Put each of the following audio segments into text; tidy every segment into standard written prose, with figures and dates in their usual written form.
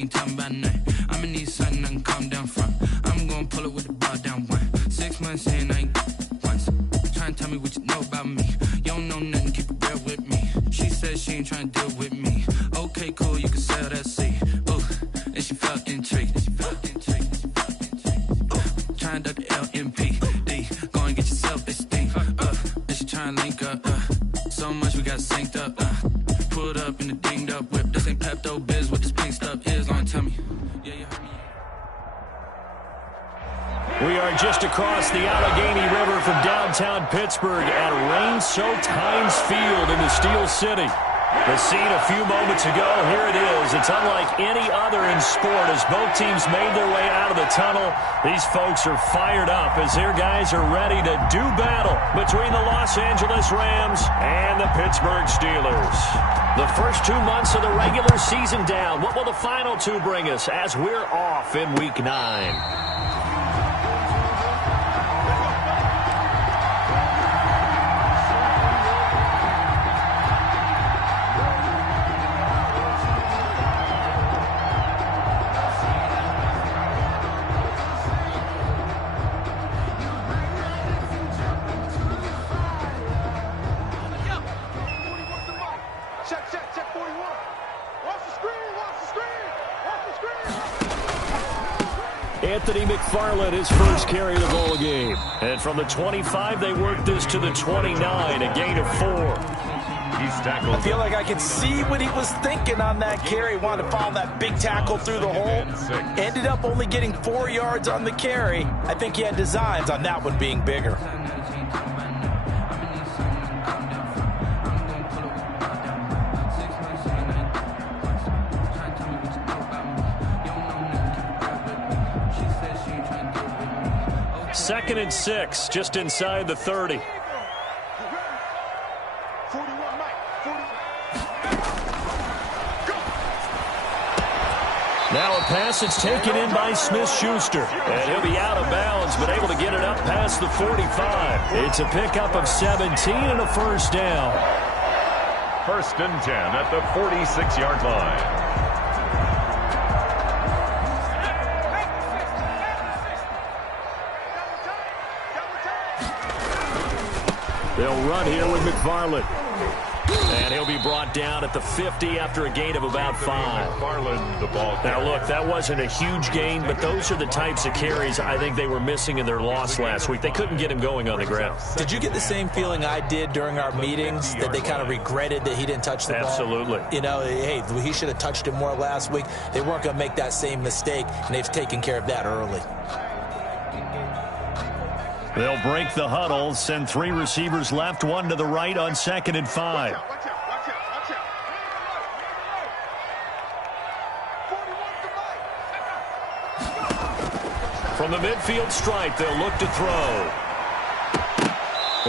Ain't talking about nothing. I'ma need something I can calm down from. I'm gonna pull it with the bar down one. 6 months in, I ain't once. Trying to tell me what you know about me. You don't know nothing, keep it real with me. She said she ain't trying to deal with me. Okay, cool, you can sell that seat. Ooh, and she felt intrigued. Trying to duck the LMP. Go and get yourself this thing. And she trying to link up. So much we got synced up. Pulled up in the dinged up whip. This ain't Pepto Biz, what this pink stuff is. Long tell me. Yeah, you heard me. We are just across the Allegheny River from downtown Pittsburgh at rain-soaked Heinz Field in the Steel City. The scene a few moments ago, here it is. It's unlike any other in sport as both teams made their way out of the tunnel. These folks are fired up as their guys are ready to do battle between the Los Angeles Rams and the Pittsburgh Steelers. The first 2 months of the regular season down. What will the final two bring us as we're off in Week 9? Anthony McFarland, his first carry of the ball game. And from the 25, they worked this to the 29, a gain of 4. He's tackled. I feel like I can see what he was thinking on that carry. Wanted to follow that big tackle through the hole. Ended up only getting 4 yards on the carry. I think he had designs on that one being bigger. Second and 6, just inside the 30. Now a pass that's taken in by Smith-Schuster. And he'll be out of bounds, but able to get it up past the 45. It's a pickup of 17 and a first down. First and 10 at the 46-yard line. They'll run here with McFarland. And he'll be brought down at the 50 after a gain of about 5. McFarland, the ball carrier. Now, look, that wasn't a huge gain, but those are the types of carries I think they were missing in their loss last week. They couldn't get him going on the ground. Did you get the same feeling I did during our meetings, that they kind of regretted that he didn't touch the ball? Absolutely. You know, hey, he should have touched it more last week. They weren't going to make that same mistake, and they've taken care of that early. They'll break the huddle, send 3 receivers left, 1 to the right on 2nd and 5. From the midfield stripe, they'll look to throw.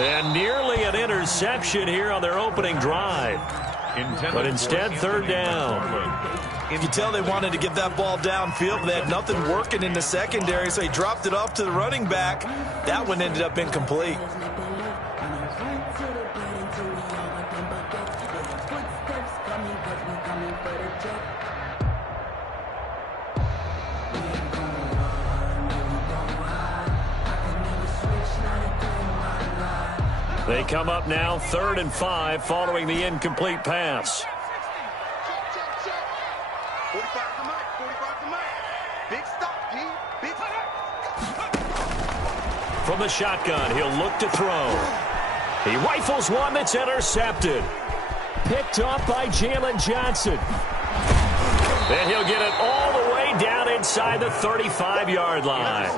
And nearly an interception here on their opening drive. But instead, 3rd down. You can tell they wanted to get that ball downfield, but they had nothing working in the secondary, so he dropped it off to the running back. That one ended up incomplete. They come up now, 3rd and 5, following the incomplete pass. From the shotgun, he'll look to throw. He rifles one that's intercepted. Picked off by Jalen Johnson. And he'll get it all the way down inside the 35-yard line.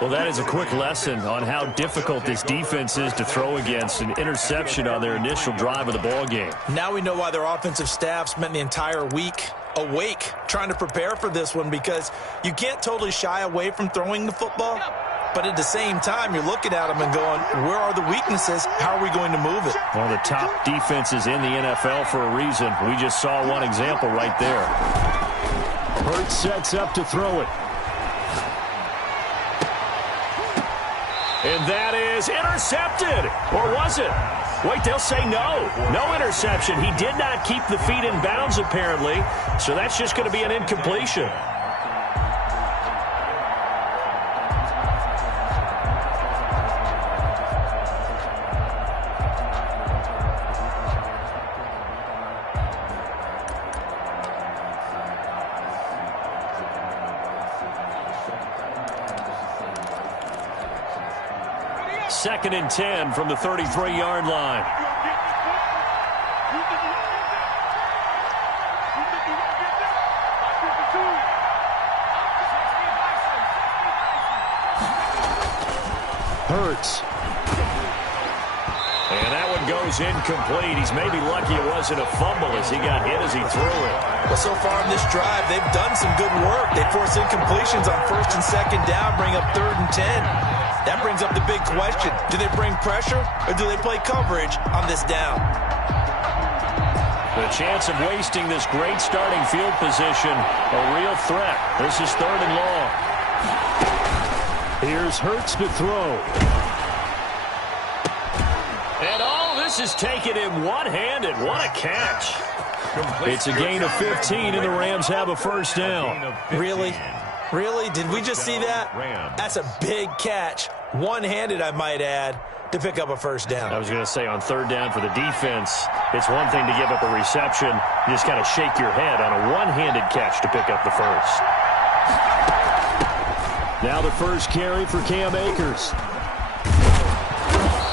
Well, that is a quick lesson on how difficult this defense is to throw against. An interception on their initial drive of the ball game. Now we know why their offensive staff spent the entire week awake trying to prepare for this one, because you can't totally shy away from throwing the football. But at the same time, you're looking at them and going, where are the weaknesses? How are we going to move it? One of the top defenses in the NFL for a reason. We just saw one example right there. Hurts sets up to throw it. And that is intercepted. Or was it? Wait, they'll say no. No interception. He did not keep the feet in bounds, apparently, so that's just going to be an incompletion. Second and 10 from the 33-yard line. Hurts. And that one goes incomplete. He's maybe lucky it wasn't a fumble as he got hit as he threw it. Well, so far in this drive, they've done some good work. They force incompletions on first and second down, bring up 3rd and 10. That brings up the big question. Do they bring pressure or do they play coverage on this down? The chance of wasting this great starting field position, a real threat. This is 3rd and long. Here's Hurts to throw. And all this is taken in one-handed. What a catch. It's a gain of 15, and the Rams have a first down. Really? Really? Did we just see that? That's a big catch. One-handed, I might add, to pick up a first down. I was going to say on 3rd down for the defense, it's one thing to give up a reception. You just kind of shake your head on a one-handed catch to pick up the first. Now the first carry for Cam Akers.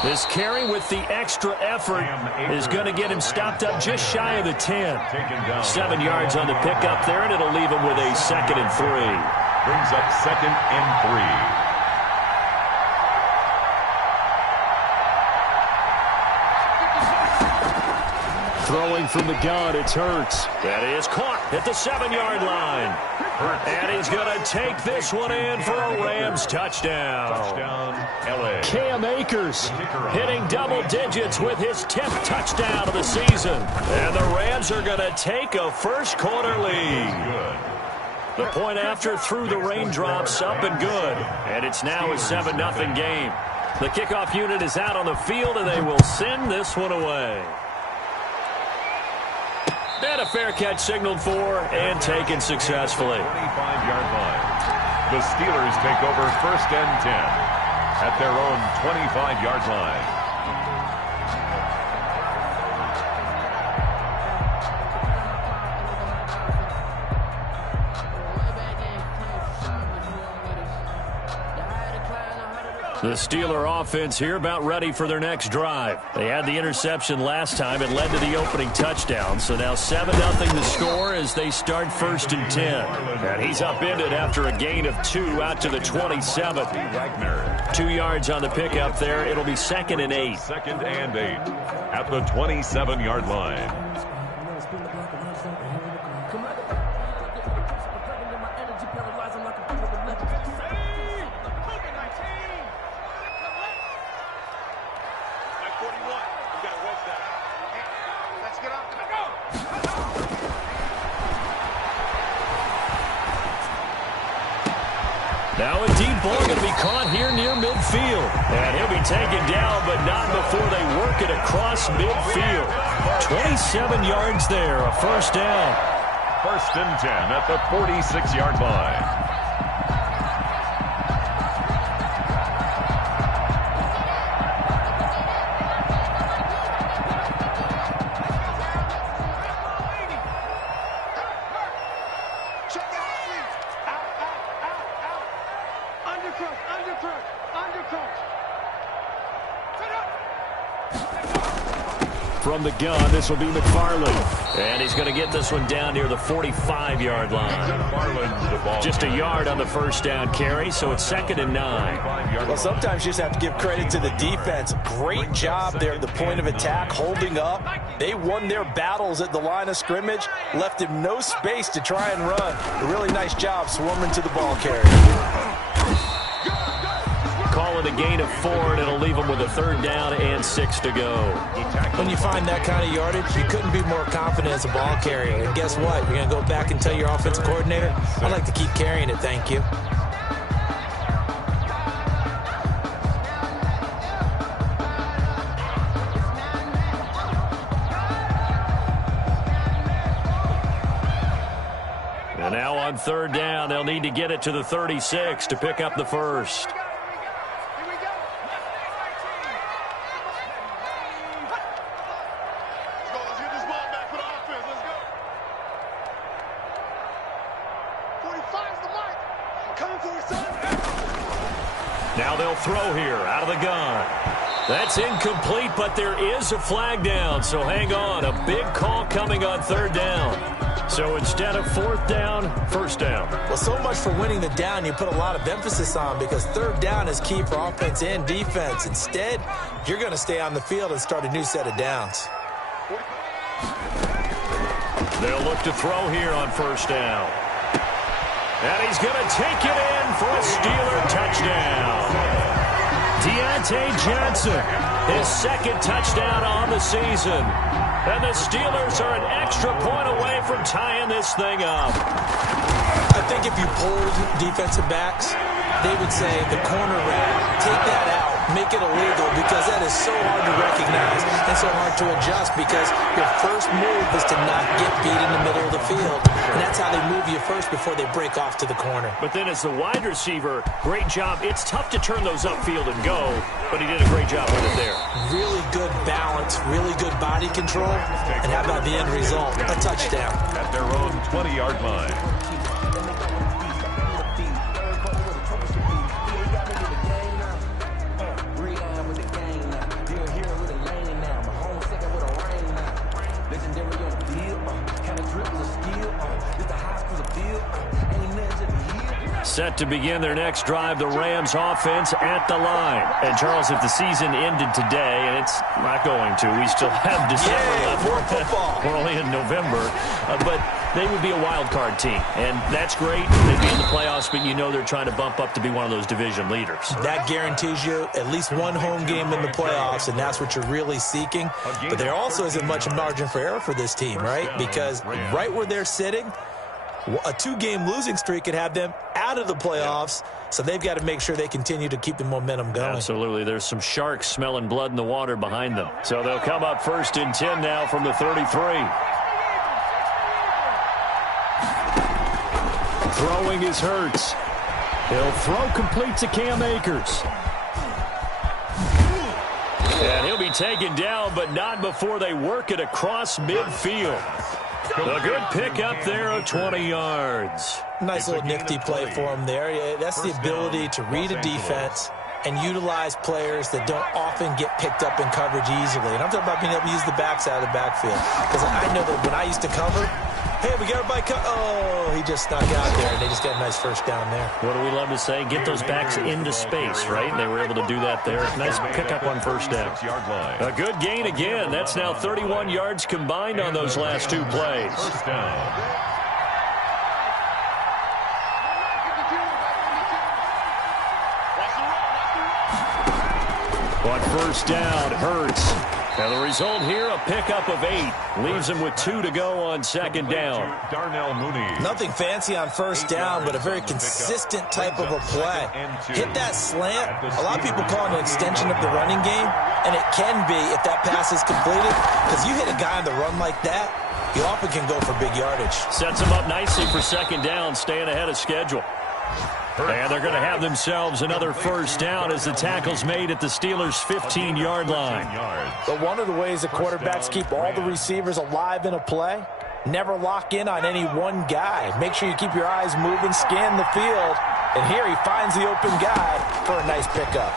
This carry with the extra effort is going to get him stopped up just shy of the 10. 7 yards on the pickup there, and it'll leave him with a 2nd and 3. Brings up 2nd and 3. Throwing from the gun, it's Hurts. That is caught at the 7-yard line. And he's going to take this one in for a Rams touchdown. LA. Cam Akers hitting double digits with his 10th touchdown of the season. And the Rams are going to take a first-quarter lead. The point after through the raindrops, up and good. And it's now a 7-0 game. The kickoff unit is out on the field, and they will send this one away. And a fair catch signaled for and taken successfully. 25-yard line. The Steelers take over 1st and 10 at their own 25-yard line. The Steeler offense here about ready for their next drive. They had the interception last time. It led to the opening touchdown. So now 7-0 the score as they start 1st and 10. And he's upended after a gain of 2 out to the 27. 2 yards on the pickup there. It'll be 2nd and 8. 2nd and 8 at the 27-yard line. Now a deep ball going to be caught here near midfield. And he'll be taken down, but not before they work it across midfield. 27 yards there, a first down. 1st and 10 at the 46-yard line. From the gun, this will be McFarland. And he's going to get this one down near the 45-yard line. Just a yard on the first down carry, so it's 2nd and 9. Well, sometimes you just have to give credit to the defense. Great job there at the point of attack, holding up. They won their battles at the line of scrimmage, left him no space to try and run. A really nice job swarming to the ball carrier. Call it a gain of 4, and it'll leave them with a 3rd down and 6 to go. When you find that kind of yardage, you couldn't be more confident as a ball carrier. And guess what? You're going to go back and tell your offensive coordinator, I'd like to keep carrying it, thank you. third down. They'll need to get it to the 36 to pick up the first. Now they'll throw here out of the gun. That's incomplete, but there is a flag down, so hang on. A big call coming on third down. So instead of fourth down, first down. Well, so much for winning the down you put a lot of emphasis on, because third down is key for offense and defense. Instead, you're going to stay on the field and start a new set of downs. They'll look to throw here on first down. And he's going to take it in for a Steeler touchdown. Deontay Johnson, his second touchdown on the season. And the Steelers are an extra point away from tying this thing up. I think if you polled defensive backs, they would say the corner route, take that out, make it illegal, because that is so hard to recognize and so hard to adjust, because your first move is to not get beat in the middle of the field. And that's how they move you first before they break off to the corner. But then as the wide receiver, great job. It's tough to turn those upfield and go, but he did a great job with it there. Really good balance, really good body control, and how about the end result? A touchdown. At their own 20-yard line. Set to begin their next drive, the Rams offense at the line. And, Charles, if the season ended today, and it's not going to, we still have December left. More football. We're only in November. But they would be a wild card team. And that's great. They'd be in the playoffs, but you know they're trying to bump up to be one of those division leaders. That guarantees you at least one home game in the playoffs, and that's what you're really seeking. But there also isn't much margin for error for this team, right? Because right where they're sitting, a two-game losing streak could have them out of the playoffs, so they've got to make sure they continue to keep the momentum going. Absolutely. There's some sharks smelling blood in the water behind them. So they'll come up first and 10 now from the 33. Throwing is Hurts. He'll throw complete to Cam Akers. And he'll be taken down, but not before they work it across midfield. A good pick up there of 20 yards. Nice little nifty play for him there. That's the ability to read a defense and utilize players that don't often get picked up in coverage easily. And I'm talking about being able to use the backside of the backfield. Because I know that when I used to cover, hey, we got everybody oh, he just snuck out there, and they just got a nice first down there. What do we love to say? Get those backs into space, right? They were able to do that there. Nice pickup on first down. A good gain again. That's now 31 yards combined on those last two plays. First down. On first down, Hurts. Now the result here, a pickup of 8. Leaves him with 2 to go on second down. Darnell Mooney. Nothing fancy on first down, but a very consistent type of a play. Hit that slant. A lot of people call it an extension of the running game, and it can be if that pass is completed, because you hit a guy on the run like that, he often can go for big yardage. Sets him up nicely for second down, staying ahead of schedule. And they're going to have themselves another first down as the tackle's made at the Steelers' 15-yard line. But one of the ways the quarterbacks keep all the receivers alive in a play, never lock in on any one guy. Make sure you keep your eyes moving, scan the field, and here he finds the open guy for a nice pickup.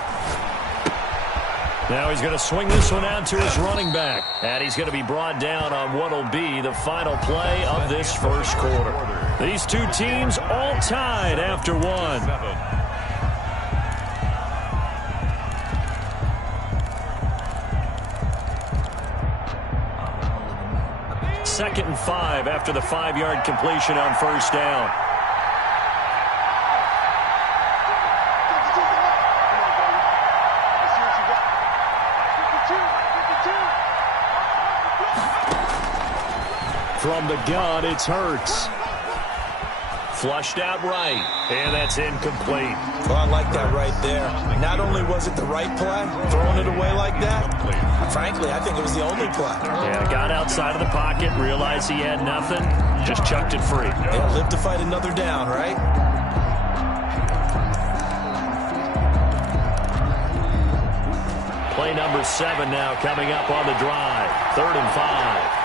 Now he's going to swing this one out to his running back. And he's going to be brought down on what will be the final play of this first quarter. These two teams all tied after one. Second and 5 after the 5-yard completion on first down. From the gun, it's Hurts. Flushed out right, and that's incomplete. Well, I like that right there. Not only was it the right play, throwing it away like that, frankly, I think it was the only play. Yeah, got outside of the pocket, realized he had nothing. just chucked it free. They'll live to fight another down, right? Play number 7 now coming up on the drive. 3rd and 5.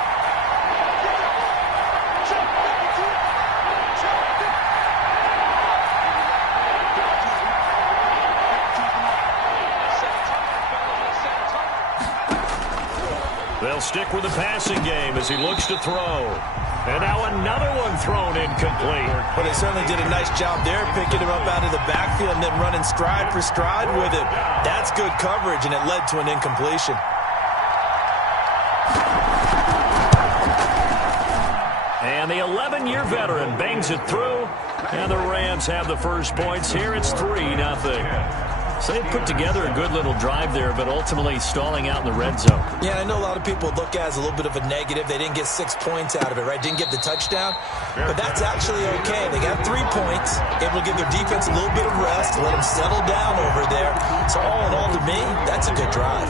They'll stick with the passing game as he looks to throw. And now another one thrown incomplete. Well, they certainly did a nice job there, picking him up out of the backfield and then running stride for stride with him. That's good coverage, and it led to an incompletion. And the 11-year veteran bangs it through, and the Rams have the first points here. It's 3-0. So they put together a good little drive there, but ultimately stalling out in the red zone. Yeah, I know a lot of people look at it as a little bit of a negative. They didn't get 6 points out of it, right? Didn't get the touchdown. But that's actually okay. They got 3 points, able to give their defense a little bit of rest, let them settle down over there. So all in all, to me, that's a good drive.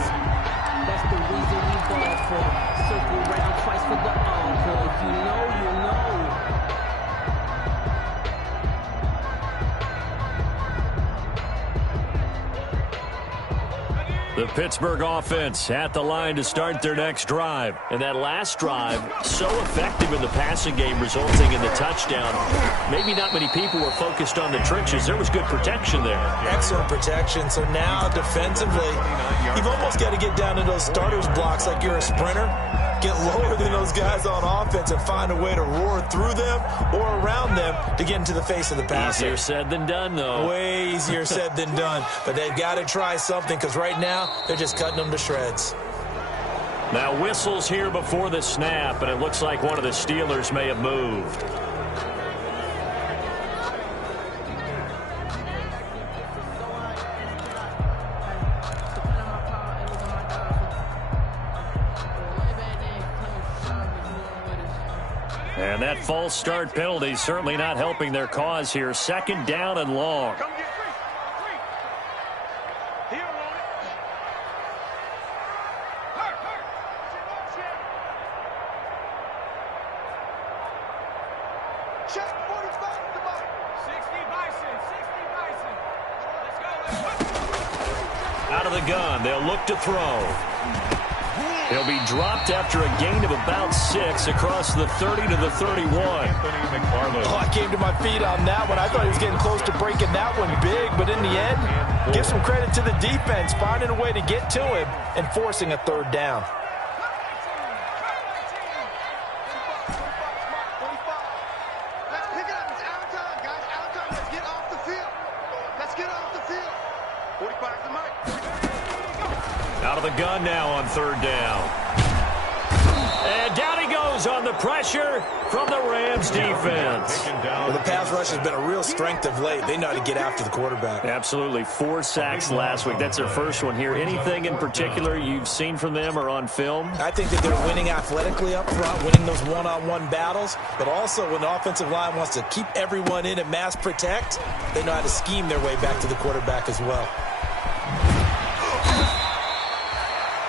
That's the reason we ball for. Circle round twice for the encore. If you know, you know. The Pittsburgh offense at the line to start their next drive. And that last drive, so effective in the passing game, resulting in the touchdown. Maybe not many people were focused on the trenches. There was good protection there. Excellent protection. So now, defensively, you've almost got to get down to those starters blocks like you're a sprinter. Get lower than those guys on offense and find a way to roar through them or around them to get into the face of the passer. Easier said than done, though. Way easier said than done. But they've got to try something because right now they're just cutting them to shreds. Now whistles here before the snap, and it looks like one of the Steelers may have moved. And that false start penalty certainly not helping their cause here. 2nd down and long. Come get 3. Here on it. Hurt. Check 45 to the bottom. 60 Bison. Let's go. Out of the gun, they'll look to throw. He'll be dropped after a gain of about 6 across the 30 to the 31. Oh, I came to my feet on that one. I thought he was getting close to breaking that one big, but in the end, give some credit to the defense, finding a way to get to him and forcing a 3rd down. Let's pick it up. It's out of time, guys. Out of time. Let's get off the field. 45 to Mike. Out of the gun now on 3rd down. And down he goes on the pressure from the Rams defense. Well, the pass rush has been a real strength of late. They know how to get after the quarterback. Absolutely. 4 sacks last week. That's their first one here. Anything in particular you've seen from them or on film? I think that they're winning athletically up front, winning those one-on-one battles, but also when the offensive line wants to keep everyone in and mass protect, they know how to scheme their way back to the quarterback as well.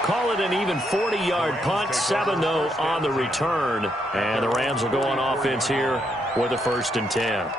Call it an even 40-yard punt, 7-0 on the return. And the Rams will go on offense here with a 1st and 10.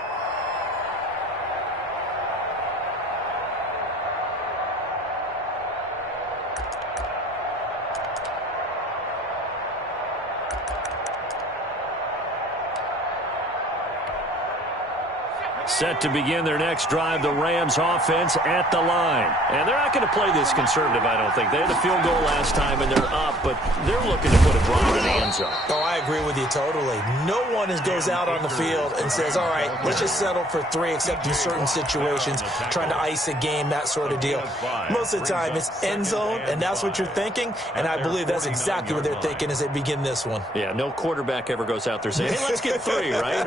Set to begin their next drive, the Rams offense at the line. And they're not going to play this conservative, I don't think. They had a field goal last time, and they're up, but they're looking to put a drive in the end zone. Oh, I agree with you totally. No one goes out on the field and says, all right, let's just settle for 3, except in certain situations, trying to ice a game, that sort of deal. Most of the time, it's end zone, and that's what you're thinking, and I believe that's exactly what they're thinking as they begin this one. Yeah, no quarterback ever goes out there saying, hey, let's get 3, right?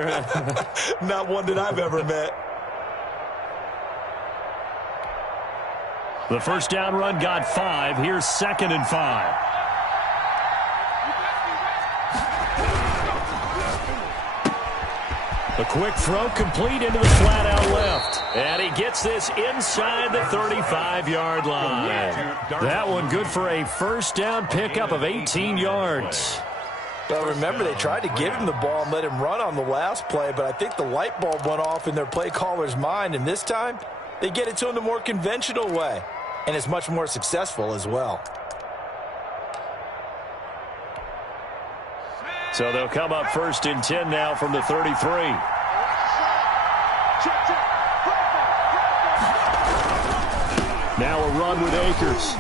Not one that I've ever met. The 1st down run got 5. Here's 2nd and 5. A quick throw complete into the flat out left. And he gets this inside the 35-yard line. That one good for a 1st down pickup of 18 yards. Well, remember, they tried to give him the ball and let him run on the last play, but I think the light bulb went off in their play caller's mind, and this time they get it to him the more conventional way, and it's much more successful as well. So they'll come up 1st and 10 now from the 33. Now a run with Akers.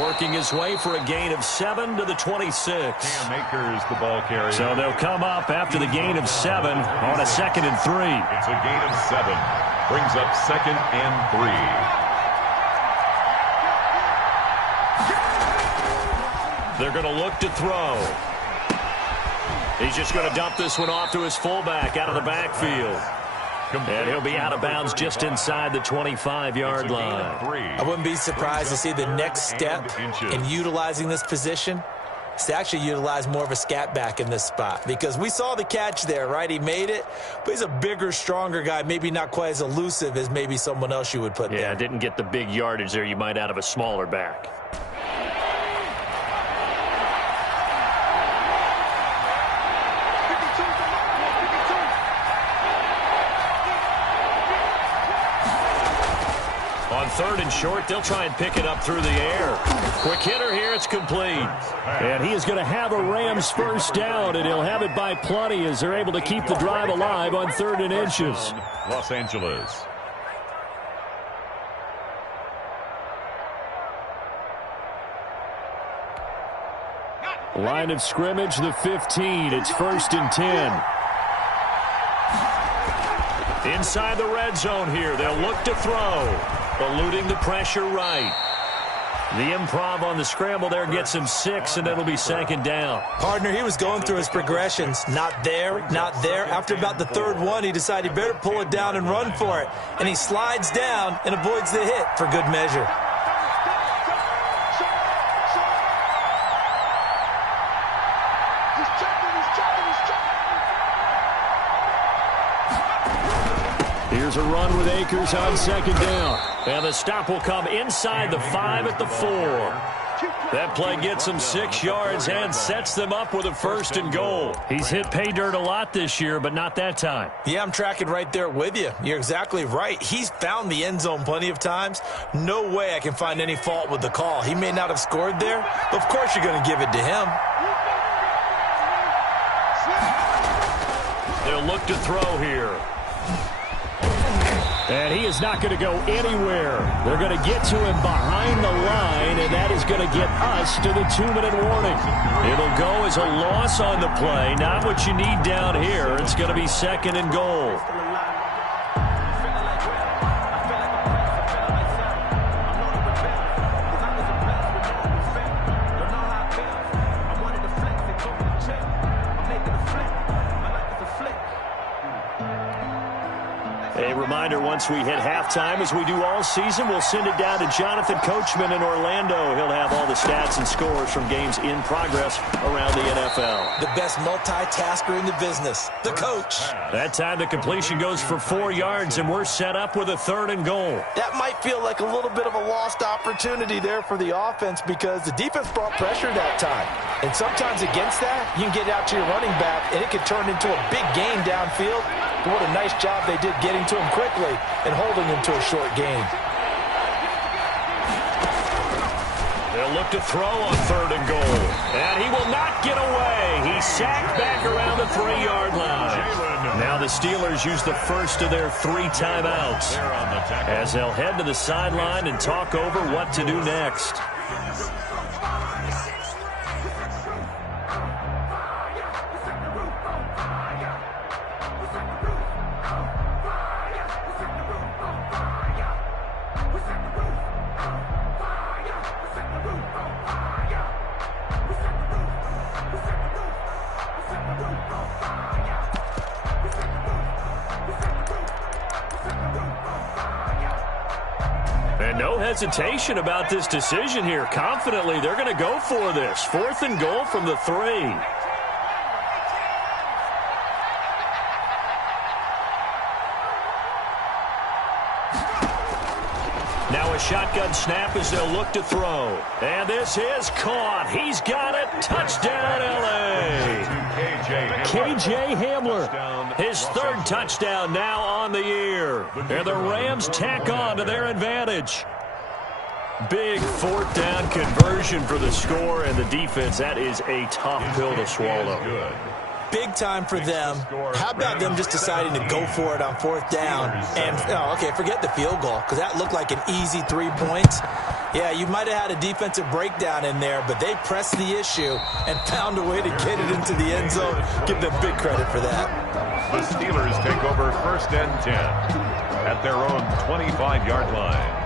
Working his way for a gain of 7 to the 26. Cam Akers, the ball carrier. So they'll come up after the gain of 7 on a 2nd and 3. It's a gain of 7. Brings up 2nd and 3. They're going to look to throw. He's just going to dump this one off to his fullback out of the backfield. And he'll be out of bounds just inside the 25-yard line. I wouldn't be surprised to see the next step in utilizing this position is to actually utilize more of a scat back in this spot, because we saw the catch there, right? He made it, but he's a bigger, stronger guy, maybe not quite as elusive as maybe someone else you would put there. Yeah, didn't get the big yardage there you might out of a smaller back. On 3rd and short, they'll try and pick it up through the air. Quick hitter here, it's complete. And he is going to have a Rams first down, and he'll have it by plenty as they're able to keep the drive alive on 3rd and inches. Los Angeles. Line of scrimmage, the 15. It's 1st and 10. Inside the red zone here, they'll look to throw. Eluding the pressure right. The improv on the scramble there gets him 6, and it'll be 2nd down. Partner, he was going through his progressions. Not there, not there. After about the 3rd one, he decided he better pull it down and run for it. And he slides down and avoids the hit for good measure. Here's a run with Akers on 2nd down. And the stop will come inside the 5 at the 4. That play gets him 6 yards and sets them up with a 1st and goal. He's hit pay dirt a lot this year, but not that time. Yeah, I'm tracking right there with you. You're exactly right. He's found the end zone plenty of times. No way I can find any fault with the call. He may not have scored there, but of course you're going to give it to him. They'll look to throw here. And he is not going to go anywhere. They're going to get to him behind the line, and that is going to get us to the 2-minute warning. It'll go as a loss on the play. Not what you need down here. It's going to be 2nd and goal. A reminder, once we hit halftime, as we do all season, we'll send it down to Jonathan Coachman in Orlando. He'll have all the stats and scores from games in progress around the NFL. The best multitasker in the business, the coach. That time the completion goes for 4 yards, and we're set up with a 3rd and goal. That might feel like a little bit of a lost opportunity there for the offense, because the defense brought pressure that time. And sometimes against that, you can get out to your running back, and it can turn into a big gain downfield. But what a nice job they did getting to him quickly and holding him to a short gain. They'll look to throw on 3rd and goal. And he will not get away. He's sacked back around the 3-yard line. Now the Steelers use the first of their 3 timeouts as they'll head to the sideline and talk over what to do next. And no hesitation about this decision here. Confidently, they're going to go for this. 4th and goal from the 3. Now a shotgun snap as they'll look to throw. And this is caught. He's got it. Touchdown, L.A. K.J. Hamler, his third touchdown now on the year. And the Rams tack on to their advantage. Big fourth down conversion for the score, and the defense, that is a tough pill to swallow. Big time for them. How about them just deciding to go for it on fourth down? And, forget the field goal, because that looked like an easy 3 points. Yeah, you might have had a defensive breakdown in there, but they pressed the issue and found a way to get it into the end zone. Give them big credit for that. The Steelers take over 1st and 10 at their own 25-yard line.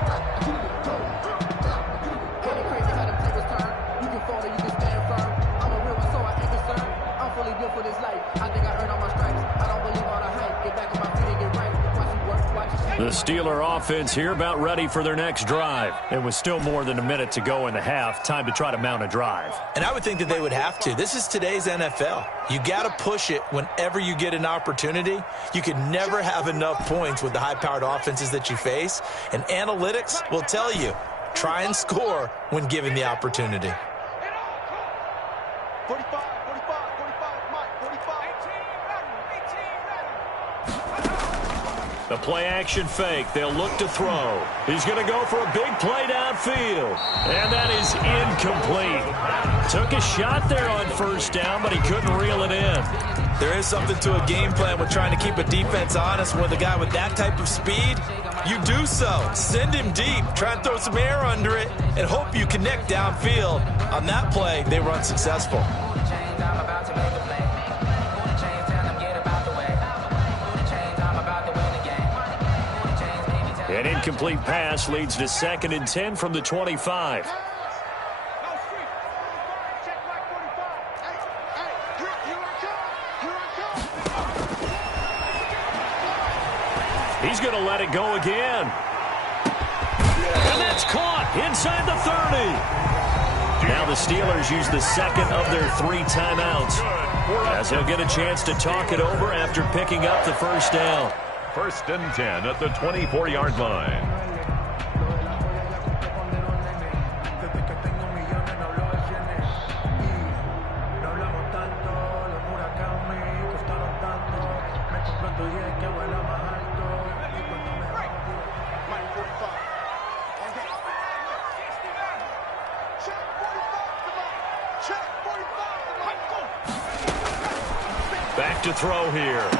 The Steeler offense here about ready for their next drive. And with still more than a minute to go in the half, time to try to mount a drive. And I would think that they would have to. This is today's NFL. You got to push it whenever you get an opportunity. You can never have enough points with the high-powered offenses that you face. And analytics will tell you, try and score when given the opportunity. 45. The play-action fake. They'll look to throw. He's going to go for a big play downfield. And that is incomplete. Took a shot there on first down, but he couldn't reel it in. There is something to a game plan with trying to keep a defense honest. With a guy with that type of speed, you do so. Send him deep. Try and throw some air under it and hope you connect downfield. On that play, they were unsuccessful. An incomplete pass leads to 2nd and 10 from the 25. He's going to let it go again. And that's caught inside the 30. Now the Steelers use the second of their 3 timeouts, as they'll get a chance to talk it over after picking up the first down. 1st and 10 at the 24-yard line. Back to throw here.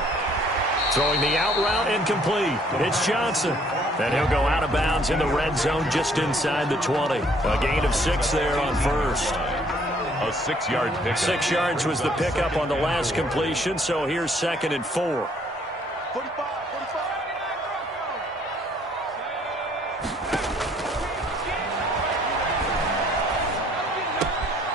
Throwing the out route incomplete. It's Johnson. And he'll go out of bounds in the red zone just inside the 20. A gain of 6 there on first. A 6-yard pickup. 6 yards was the pickup on the last completion, so here's 2nd and 4. 45.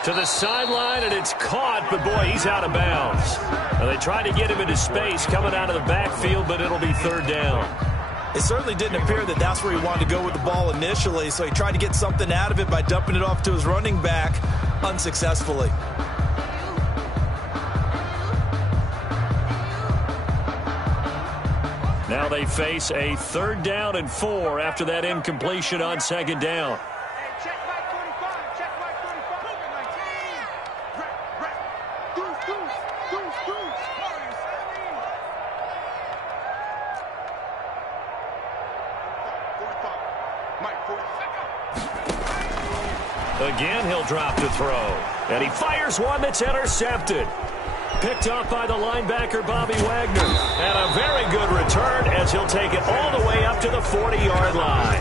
To the sideline, and it's caught, but boy, he's out of bounds. Now, they tried to get him into space coming out of the backfield, but it'll be 3rd down. It certainly didn't appear that that's where he wanted to go with the ball initially, so he tried to get something out of it by dumping it off to his running back unsuccessfully. Now they face a 3rd down and 4 after that incompletion on 2nd down. Again, he'll drop to throw. And he fires one that's intercepted. Picked off by the linebacker, Bobby Wagner. And a very good return as he'll take it all the way up to the 40-yard line.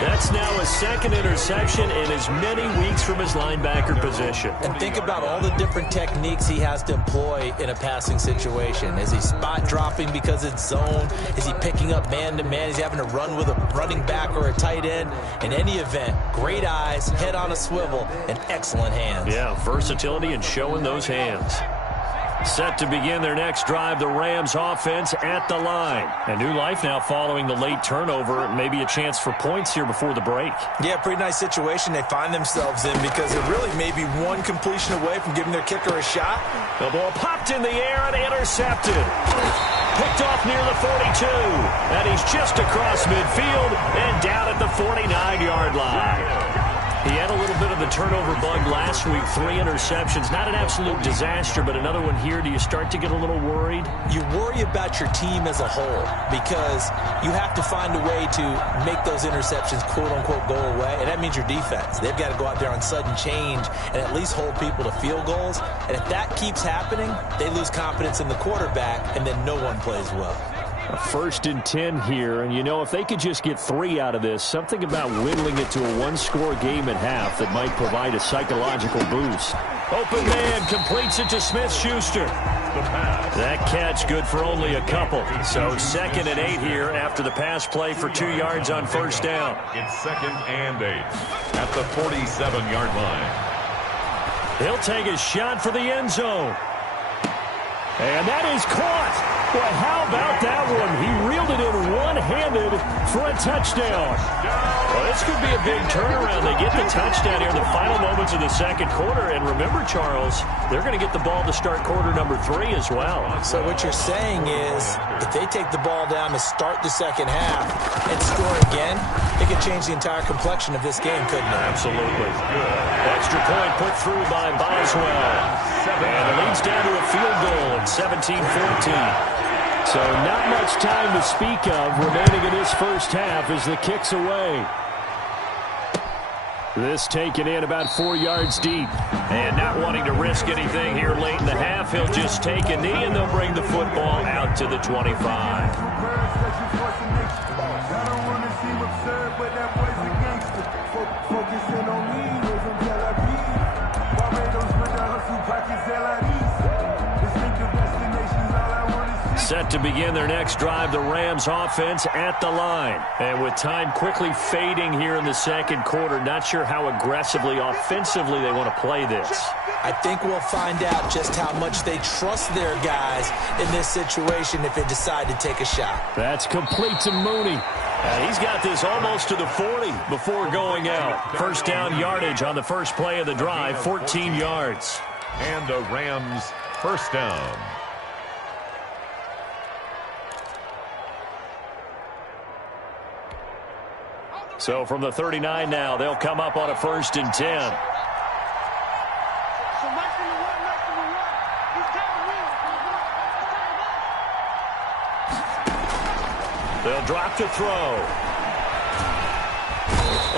That's now his 2nd interception in as many weeks from his linebacker position. And think about all the different techniques he has to employ in a passing situation. Is he spot dropping because it's zone? Is he picking up man-to-man? Is he having to run with a running back or a tight end? In any event, great eyes, head on a swivel, and excellent hands. Yeah, versatility and showing those hands. Set to begin their next drive, the Rams offense at the line. A new life now following the late turnover. Maybe a chance for points here before the break. Yeah, pretty nice situation they find themselves in because they're really maybe one completion away from giving their kicker a shot. The ball popped in the air and intercepted. picked off near the 42. And he's just across midfield and down at the 49-yard line. He had a little bit of the turnover bug last week, 3 interceptions. Not an absolute disaster, but another one here. Do you start to get a little worried? You worry about your team as a whole because you have to find a way to make those interceptions, quote-unquote, go away, and that means your defense. They've got to go out there on sudden change and at least hold people to field goals. And if that keeps happening, they lose confidence in the quarterback, and then no one plays well. A 1st and 10 here, and you know, if they could just get 3 out of this, something about whittling it to a 1-score game at half that might provide a psychological boost. Open man completes it to Smith-Schuster. That catch good for only a couple. So 2nd and 8 here after the pass play for 2 yards on 1st down. It's 2nd and 8 at the 47-yard line. He'll take a shot for the end zone. And that is caught. Boy, how about that one? He reeled it in one-handed for a touchdown. Well, this could be a big turnaround. They get the touchdown here in the final moments of the 2nd quarter. And remember, Charles, they're going to get the ball to start quarter number 3 as well. So what you're saying is if they take the ball down to start the 2nd half and score again, it could change the entire complexion of this game, couldn't it? Absolutely. Extra point put through by Boswell. And it leads down to a field goal at 17-14. So not much time to speak of remaining in this 1st half as the kick's away. This taken in about 4 yards deep. And not wanting to risk anything here late in the half, he'll just take a knee and they'll bring the football out to the 25. Set to begin their next drive, the Rams offense at the line. And with time quickly fading here in the 2nd quarter, not sure how aggressively, offensively they want to play this. I think we'll find out just how much they trust their guys in this situation if they decide to take a shot. That's complete to Mooney. And he's got this almost to the 40 before going out. 1st down yardage on the first play of the drive, 14 yards. And a Rams 1st down. So from the 39 now, they'll come up on a 1st and 10. They'll drop to throw.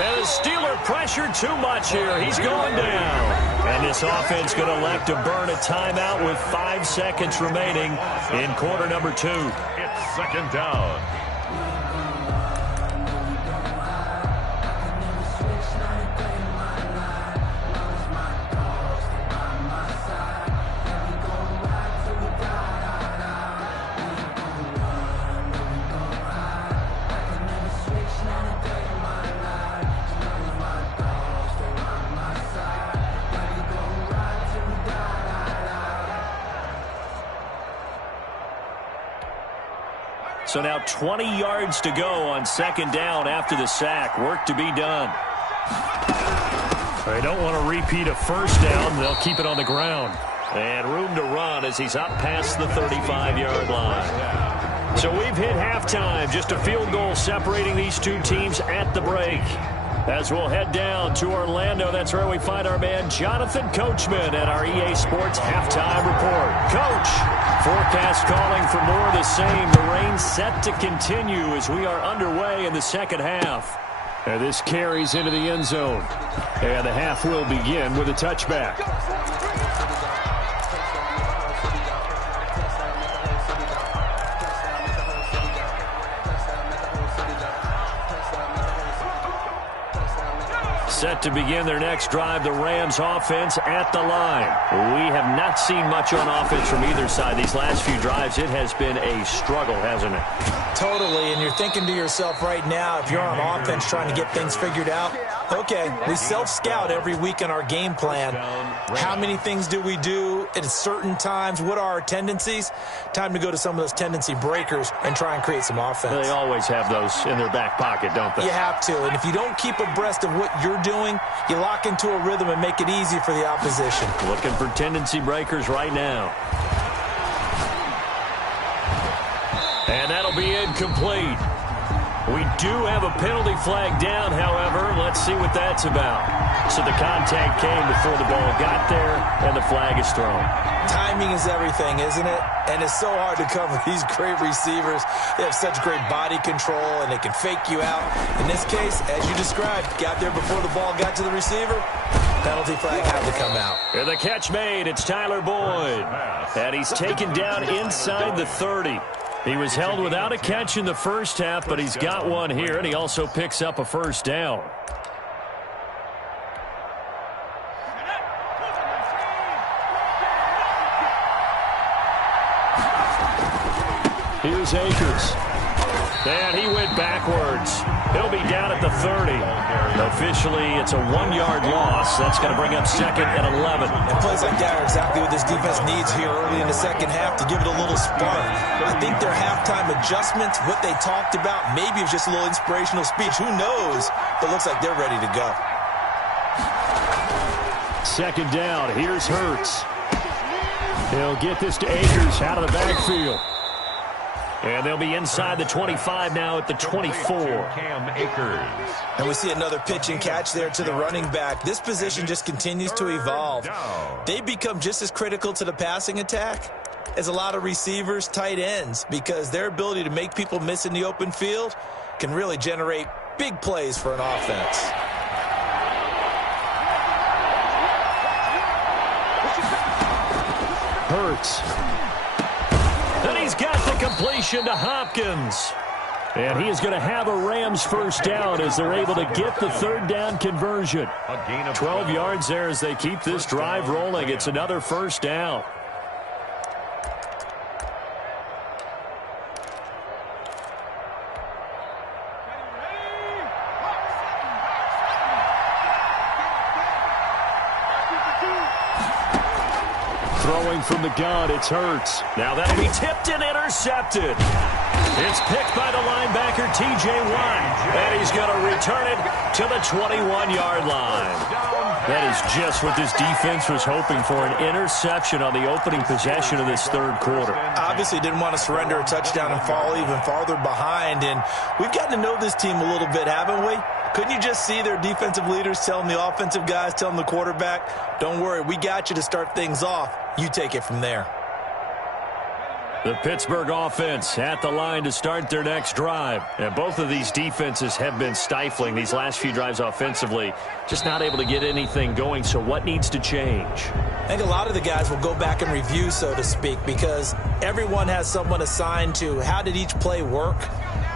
And the Steeler pressured too much here. He's going down. And this offense going to elect to burn a timeout with 5 seconds remaining in quarter number 2. It's 2nd down. So now 20 yards to go on 2nd down after the sack. Work to be done. They don't want to repeat a 1st down. They'll keep it on the ground. And room to run as he's up past the 35-yard line. So we've hit halftime. Just a field goal separating these two teams at the break. As we'll head down to Orlando, that's where we find our man Jonathan Coachman at our EA Sports Halftime Report. Coach, forecast calling for more of the same. The rain set to continue as we are underway in the 2nd half. And this carries into the end zone. And the half will begin with a touchback. Set to begin their next drive, the Rams offense at the line. We have not seen much on offense from either side. These last few drives, it has been a struggle, hasn't it? Totally, and you're thinking to yourself right now, if you're on offense trying to get things figured out, okay, we self-scout every week in our game plan. How many things do we do at certain times? What are our tendencies? Time to go to some of those tendency breakers and try and create some offense. They always have those in their back pocket, don't they? You have to, and if you don't keep abreast of what you're doing, you lock into a rhythm and make it easy for the opposition. Looking for tendency breakers right now. And that'll be incomplete. We do have a penalty flag down, however. Let's see what that's about. So the contact came before the ball got there, and the flag is thrown. Timing is everything, isn't it? And it's so hard to cover these great receivers. They have such great body control, and they can fake you out. In this case, as you described, got there before the ball got to the receiver. Penalty flag had to come out. And the catch made. It's Tyler Boyd. And he's taken down inside the 30. He was held without a catch in the first half, but he's got one here, and he also picks up a first down. Here's Akers. And he went backwards. He'll be down at the 30. Officially, it's a 1-yard loss. That's going to bring up second and 11. And plays like that are exactly what this defense needs here early in the second half to give it a little spark. I think their halftime adjustments, what they talked about, maybe it's just a little inspirational speech. Who knows? But it looks like they're ready to go. Second down. Here's Hurts. He'll get this to Akers out of the backfield. And they'll be inside the 25 now at the 24. Cam Akers. And we see another pitch and catch there to the running back. This position just continues to evolve. They become just as critical to the passing attack as a lot of receivers, tight ends, because their ability to make people miss in the open field can really generate big plays for an offense. Hurts. And he's got the completion to Hopkins. And he is going to have a Rams first down as they're able to get the third down conversion. 12 yards there as they keep this drive rolling. It's another first down. Throwing from the gun, it's Hurts. Now that'll be tipped and intercepted. It's picked by the linebacker, T.J. Watt. And he's going to return it to the 21-yard line. That is just what this defense was hoping for, an interception on the opening possession of this third quarter. Obviously didn't want to surrender a touchdown and fall even farther behind. And we've gotten to know this team a little bit, haven't we? Couldn't you just see their defensive leaders telling the offensive guys, telling the quarterback, don't worry, we got you to start things off. You take it from there. The Pittsburgh offense at the line to start their next drive. And both of these defenses have been stifling these last few drives offensively. Just not able to get anything going. So what needs to change? I think a lot of the guys will go back and review, so to speak, because everyone has someone assigned to how did each play work.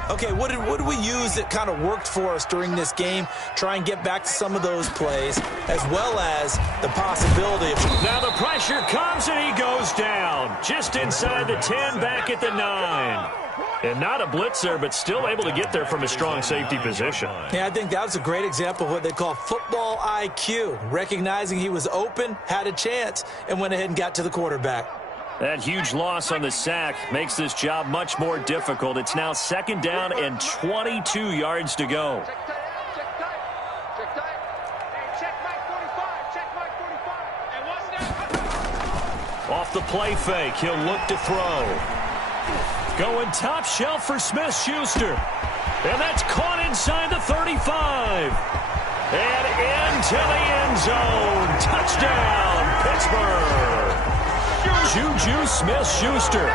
Okay, what did we use that kind of worked for us during this game? Try and get back to some of those plays, as well as the possibility of... Now the pressure comes and he goes down. Just inside the 10, back at the 9. And not a blitzer, but still able to get there from a strong safety position. Yeah, I think that was a great example of what they call football IQ. Recognizing he was open, had a chance, and went ahead and got to the quarterback. That huge loss on the sack makes this job much more difficult. It's now second down and 22 yards to go. Off the play fake, he'll look to throw. Going top shelf for Smith-Schuster. And that's caught inside the 35. And into the end zone. Touchdown, Pittsburgh. Juju Smith-Schuster,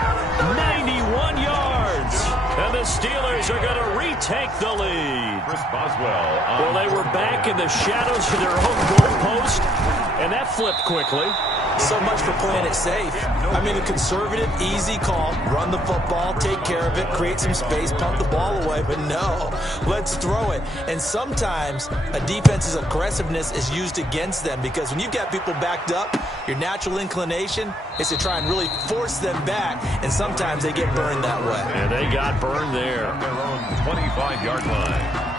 91 yards. And the Steelers are going to retake the lead. Chris Boswell. Well, they were back in the shadows of their own goalpost, and that flipped quickly. So much for playing it safe. I mean, a conservative, easy call, run the football, take care of it, create some space, pump the ball away. But no, let's throw it. And sometimes a defense's aggressiveness is used against them because when you've got people backed up, your natural inclination is to try and really force them back. And sometimes they get burned that way. And they got burned there. On their own 25-yard line.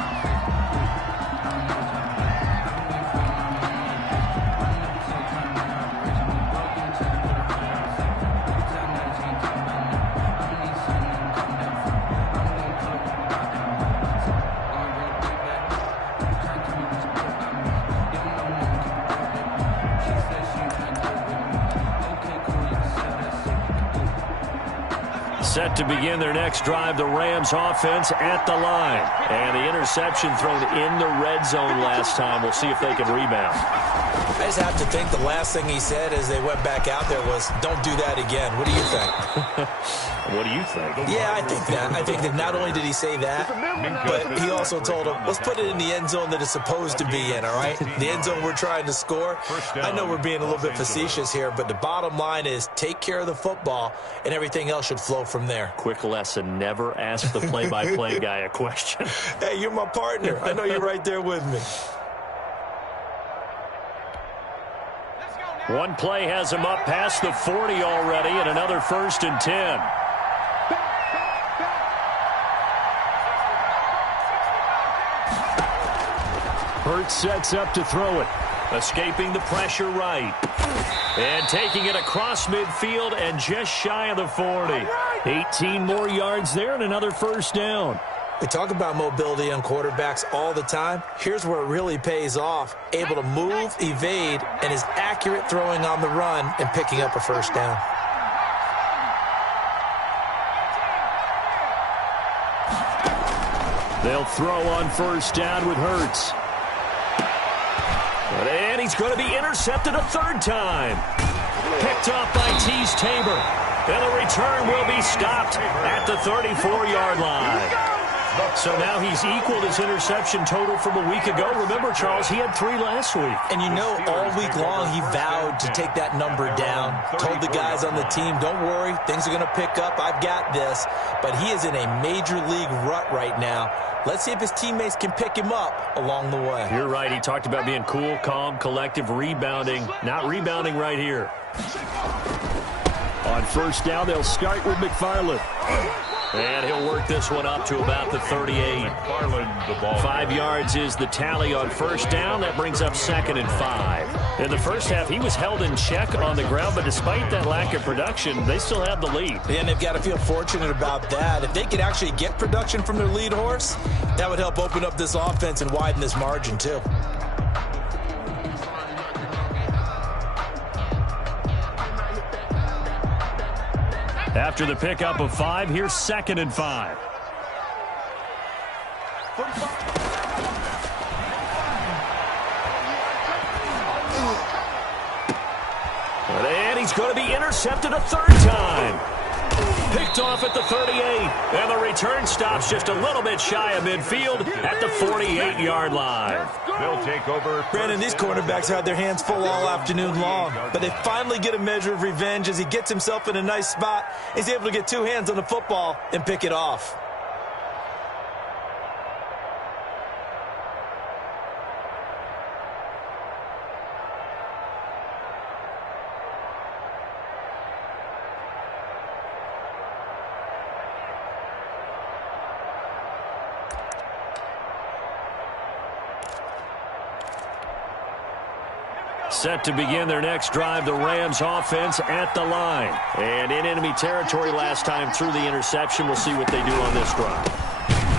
Set to begin their next drive, the Rams offense at the line. And the interception thrown in the red zone last time. We'll see if they can rebound. I just have to think the last thing he said as they went back out there was, don't do that again. What do you think? What do you think? Yeah, I think that. I think that not only did he say that, but he also told him, let's put it in the end zone that it's supposed to be in, all right? The end zone we're trying to score. I know we're being a little bit facetious here, but the bottom line is take care of the football, and everything else should flow from there. Quick lesson, never ask the play-by-play guy a question. Hey, you're my partner. I know you're right there with me. One play has him up past the 40 already, and another 1st and 10. Hurts sets up to throw it. Escaping the pressure right. And taking it across midfield and just shy of the 40. 18 more yards there and another 1st down. We talk about mobility on quarterbacks all the time. Here's where it really pays off. Able to move, evade, and is accurate throwing on the run and picking up a 1st down. They'll throw on 1st down with Hurts. And he's going to be intercepted a 3rd time. Picked off by Tease Tabor. And the return will be stopped at the 34-yard line. So now he's equaled his interception total from a week ago. Remember, Charles, he had 3 last week. And you know, all week long he vowed to take that number down. Told the guys on the team, don't worry, things are going to pick up. I've got this. But he is in a major league rut right now. Let's see if his teammates can pick him up along the way. You're right. He talked about being cool, calm, collective, rebounding. Not rebounding right here. On 1st down, they'll start with McFarland. And he'll work this one up to about the 38. 5 yards is the tally on 1st down. That brings up 2nd and 5. In the first half, he was held in check on the ground, but despite that lack of production, they still have the lead. And they've got to feel fortunate about that. If they could actually get production from their lead horse, that would help open up this offense and widen this margin, too. After the pickup of 5, here's 2nd and 5. And he's going to be intercepted a 3rd time. Picked off at the 38. And the return stops just a little bit shy of midfield at the 48-yard line. They'll take over. Brandon, these cornerbacks had their hands full all afternoon long, but they finally get a measure of revenge as he gets himself in a nice spot. He's able to get 2 hands on the football and pick it off. Set to begin their next drive, the Rams offense at the line. And in enemy territory last time through the interception. We'll see what they do on this drive.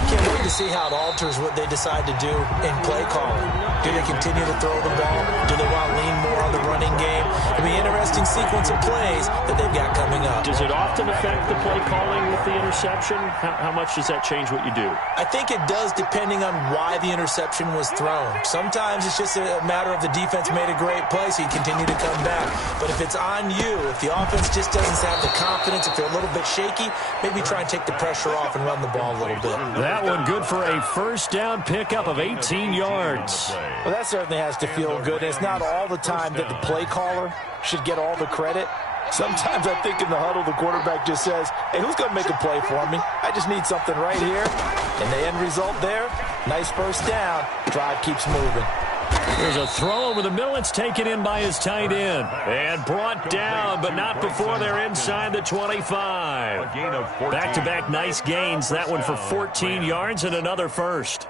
Can't wait to see how it alters what they decide to do in play calling. Do they continue to throw the ball? Do they want to lean more on the running game? It'll be an interesting sequence of plays that they've got coming up. Does it often affect the play calling with the interception? How much does that change what you do? I think it does depending on why the interception was thrown. Sometimes it's just a matter of the defense made a great play, so you continue to come back. But if it's on you, if the offense just doesn't have the confidence, if they're a little bit shaky, maybe try and take the pressure off and run the ball a little bit. That one good for a 1st down pickup of 18 yards. Well, that certainly has to feel good. It's not all the time that the play caller should get all the credit. Sometimes I think in the huddle, the quarterback just says, hey, who's going to make a play for me? I just need something right here. And the end result there, nice 1st down. Drive keeps moving. There's a throw over the middle. It's taken in by his tight end. And brought down, but not before they're inside the 25. Back-to-back nice gains. That one for 14 yards and another 1st.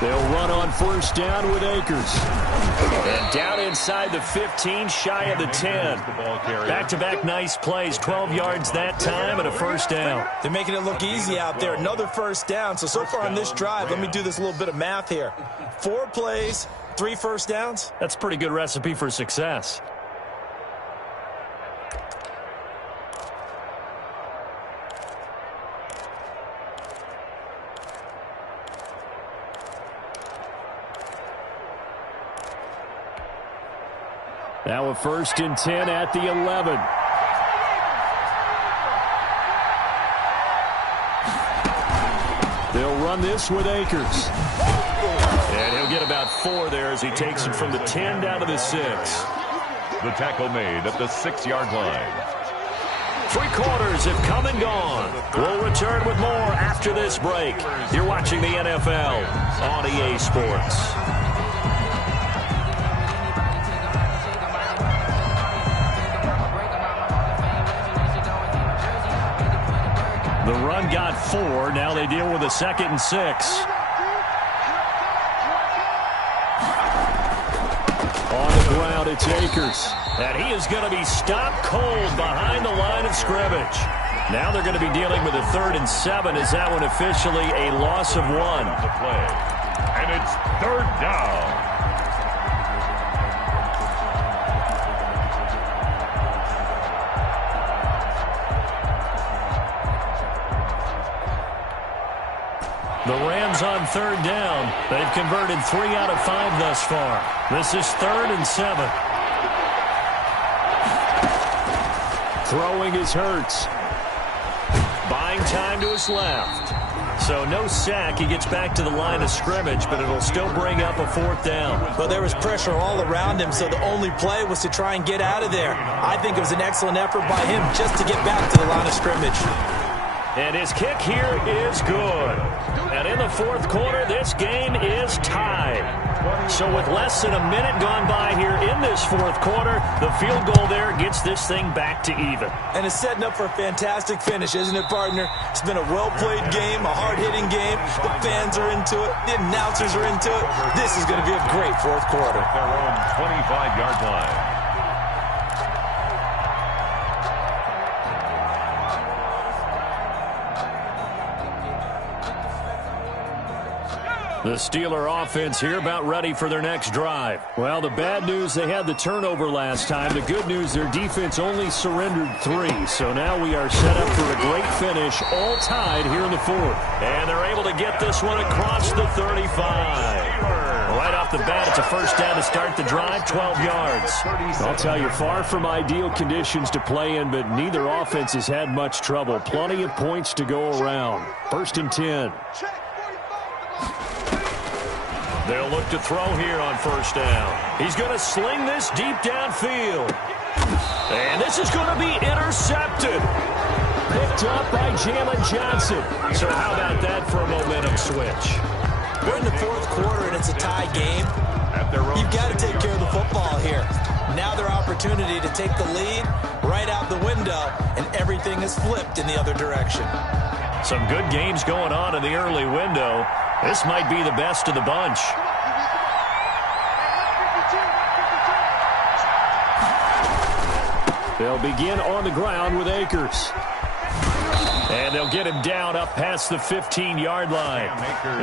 They'll run on first down with Akers. And down inside the 15, shy of the 10. Back-to-back nice plays, 12 yards that time and a first down. They're making it look easy out there. Another first down. So far on this drive, let me do this little bit of math here. 4 plays, 3 first downs. That's a pretty good recipe for success. Now a 1st and 10 at the 11. They'll run this with Akers. And he'll get about 4 there as he takes it from the 10 down to the 6. The tackle made at the 6-yard line. 3 quarters have come and gone. We'll return with more after this break. You're watching the NFL on EA Sports. The run got 4. Now they deal with a 2nd and 6. On the ground, it's Akers. And he is going to be stopped cold behind the line of scrimmage. Now they're going to be dealing with a 3rd and 7. Is that one officially a loss of 1? And it's 3rd down. The Rams on 3rd down. They've converted 3 out of 5 thus far. This is 3rd and 7. Throwing is Hurts. Buying time to his left. So no sack. He gets back to the line of scrimmage, but it'll still bring up a 4th down. Well, there was pressure all around him, so the only play was to try and get out of there. I think it was an excellent effort by him just to get back to the line of scrimmage. And his kick here is good. And in the 4th quarter, this game is tied. So with less than a minute gone by here in this 4th quarter, the field goal there gets this thing back to even. And it's setting up for a fantastic finish, isn't it, partner? It's been a well-played game, a hard-hitting game. The fans are into it. The announcers are into it. This is going to be a great 4th quarter. Their own 25-yard line. The Steeler offense here about ready for their next drive. Well, the bad news, they had the turnover last time. The good news, their defense only surrendered 3. So now we are set up for a great finish, all tied here in the 4th. And they're able to get this one across the 35. Right off the bat, it's a 1st down to start the drive, 12 yards. I'll tell you, far from ideal conditions to play in, but neither offense has had much trouble. Plenty of points to go around. 1st and 10. They'll look to throw here on 1st down. He's going to sling this deep downfield. And this is going to be intercepted. Picked up by Jalen Johnson. So how about that for a momentum switch? We're in the 4th quarter, and it's a tie game. You've got to take care of the football here. Now their opportunity to take the lead right out the window, and everything is flipped in the other direction. Some good games going on in the early window. This might be the best of the bunch. They'll begin on the ground with Akers. And they'll get him down up past the 15-yard line.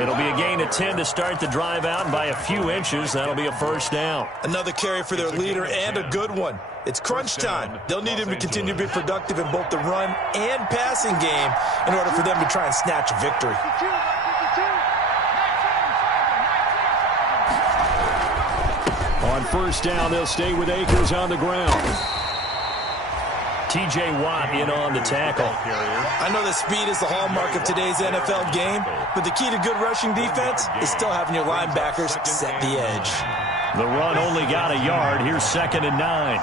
It'll be a gain of 10 to start the drive out, and by a few inches, that'll be a 1st down. Another carry for their leader, and a good one. It's crunch time. They'll need him to continue to be productive in both the run and passing game in order for them to try and snatch a victory. On 1st down, they'll stay with Akers on the ground. T.J. Watt in on the tackle. I know that speed is the hallmark of today's NFL game, but the key to good rushing defense is still having your linebackers set the edge. The run only got a yard. Here's 2nd and 9.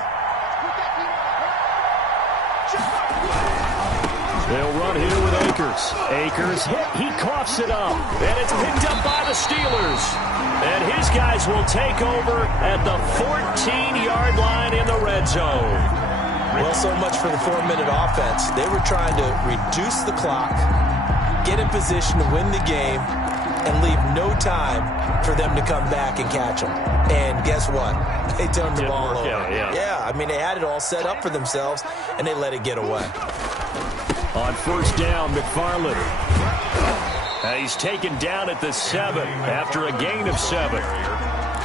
They'll run here with Akers. Akers hit. He coughs it up. And it's picked up by the Steelers. And his guys will take over at the 14-yard line in the red zone. Well, so much for the 4-minute offense. They were trying to reduce the clock, get in position to win the game, and leave no time for them to come back and catch them. And guess what? They turned the ball over. Yeah, I mean, they had it all set up for themselves, and they let it get away. On first down, McFarland. He's taken down at the 7 after a gain of 7.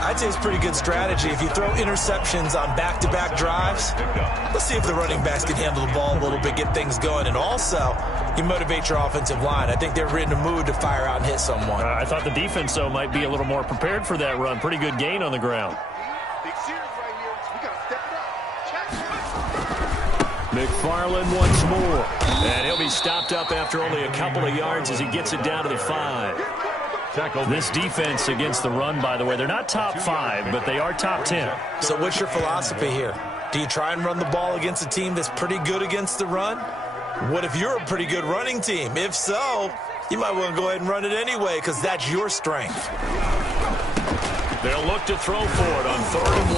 I'd say it's pretty good strategy. If you throw interceptions on back-to-back drives, let's see if the running backs can handle the ball a little bit, get things going. And also, you motivate your offensive line. I think they're in the mood to fire out and hit someone. I thought the defense, though, might be a little more prepared for that run. Pretty good gain on the ground. Big series right here. We got to step it up. McFarland once more. And he'll be stopped up after only a couple of yards as he gets it down to the 5. This defense against the run, by the way, they're not top 5, but they are top 10. So what's your philosophy here? Do you try and run the ball against a team that's pretty good against the run? What if you're a pretty good running team? If so, you might want to go ahead and run it anyway because that's your strength. They'll look to throw for it on 3rd and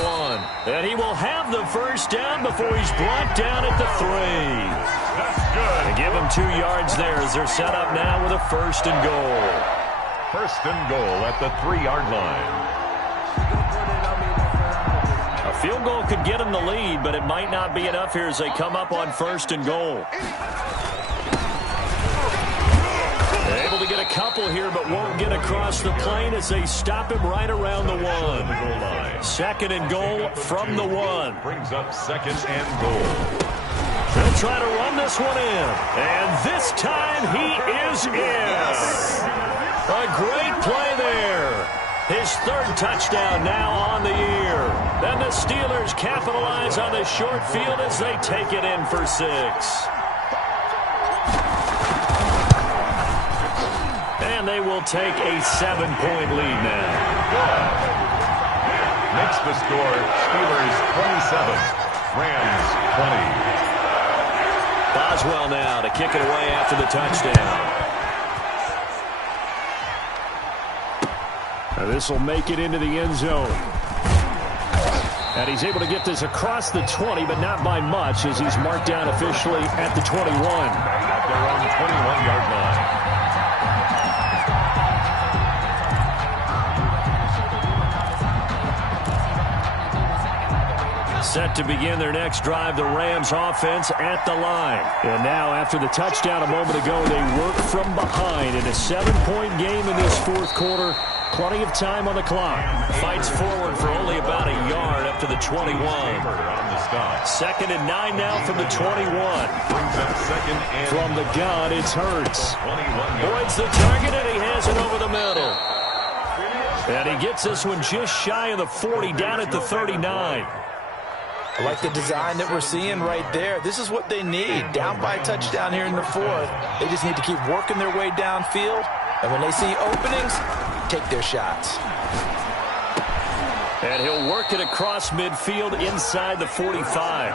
1. And he will have the first down before he's brought down at the 3. That's good. They give him 2 yards there as they're set up now with a 1st and goal. 1st and goal at the 3-yard line. A field goal could get him the lead, but it might not be enough here as they come up on 1st and goal. They're able to get a couple here, but won't get across the plane as they stop him right around the 1. 2nd and goal from the 1. Brings up 2nd and goal. They'll try to run this one in. And this time he is in. A great play there. His 3rd touchdown now on the year. Then the Steelers capitalize on the short field as they take it in for 6. And they will take a 7-point lead now. Makes the score Steelers 27, Rams 20. Boswell now to kick it away after the touchdown. This will make it into the end zone. And he's able to get this across the 20, but not by much as he's marked down officially at the 21. At their own 21-yard line. Set to begin their next drive, the Rams offense at the line. And now after the touchdown a moment ago, they work from behind in a 7-point game in this 4th quarter. Plenty of time on the clock. Fights forward for only about a yard up to the 21. 2nd and 9 now from the 21. Brings up 2nd and from the gun, it's Hurts. Avoids the target, and he has it over the middle. And he gets this one just shy of the 40, down at the 39. I like the design that we're seeing right there. This is what they need. Down by a touchdown here in the 4th. They just need to keep working their way downfield. And when they see openings, take their shots. And he'll work it across midfield inside the 45.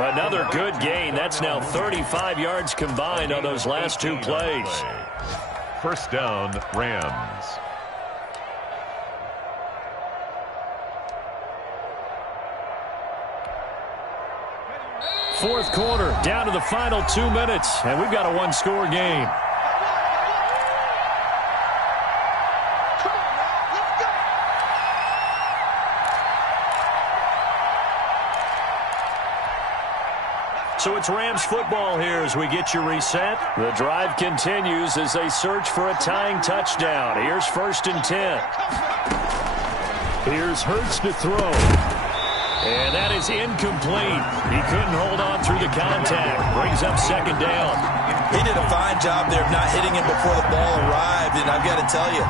Another good gain. That's now 35 yards combined on those last 2 plays. 1st down, Rams. Fourth quarter, down to the final 2 minutes, and we've got a 1-score game. So it's Rams football here as we get you reset. The drive continues as they search for a tying touchdown. Here's 1st and 10. Here's Hurts to throw. And that is incomplete. He couldn't hold on through the contact. Brings up 2nd down. He did a fine job there of not hitting him before the ball arrived. And I've got to tell you,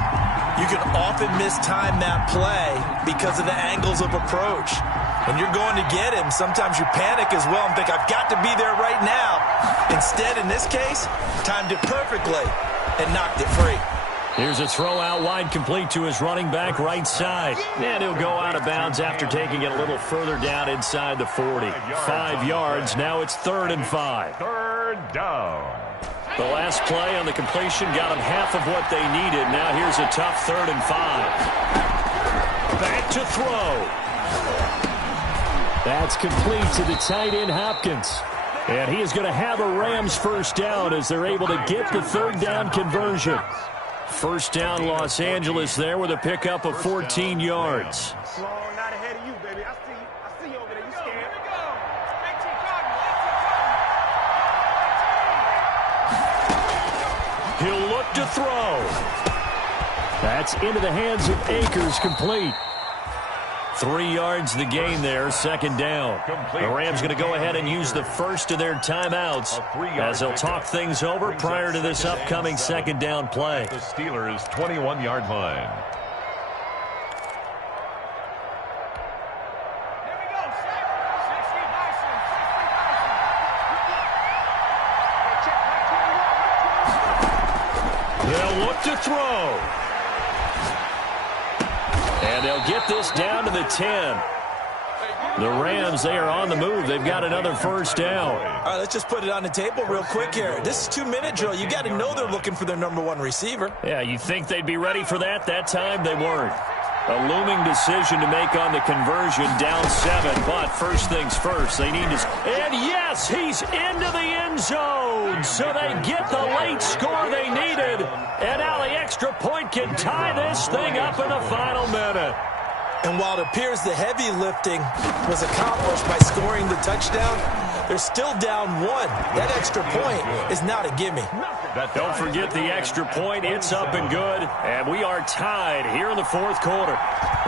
you can often mistime that play because of the angles of approach. When you're going to get him, sometimes you panic as well and think, I've got to be there right now. Instead, in this case, timed it perfectly and knocked it free. Here's a throw out wide, complete to his running back right side. And he'll go out of bounds after taking it a little further down inside the 40. 5 yards. Now it's 3rd and 5. 3rd down. The last play on the completion got them half of what they needed. Now here's a tough 3rd and 5. Back to throw. That's complete to the tight end, Hopkins. And he is going to have a Rams 1st down as they're able to get the 3rd down conversion. First down, Los Angeles there with a pickup of 14 yards. Not ahead of you, baby. I see you over there. You scared. He'll look to throw. That's into the hands of Akers, complete. 3 yards the gain there, second down. The Rams going to go ahead and use the first of their timeouts as they'll talk things over prior to this upcoming second down play. The Steelers' 21-yard line. They'll look to throw. And they'll get this down to the 10. The Rams, they are on the move. They've got another first down. All right, let's just put it on the table real quick here. This is 2-minute drill. You got to know they're looking for their number one receiver. Yeah, you think they'd be ready for that? That time they weren't. A looming decision to make on the conversion, down 7. But first things first, they need to... And yes, he's into the end zone. So they get the late score they needed. And now the extra point can tie this thing up in the final minute. And while it appears the heavy lifting was accomplished by scoring the touchdown, they're still down 1. That extra point is not a gimme. Don't forget the extra point. It's up and good. And we are tied here in the fourth quarter.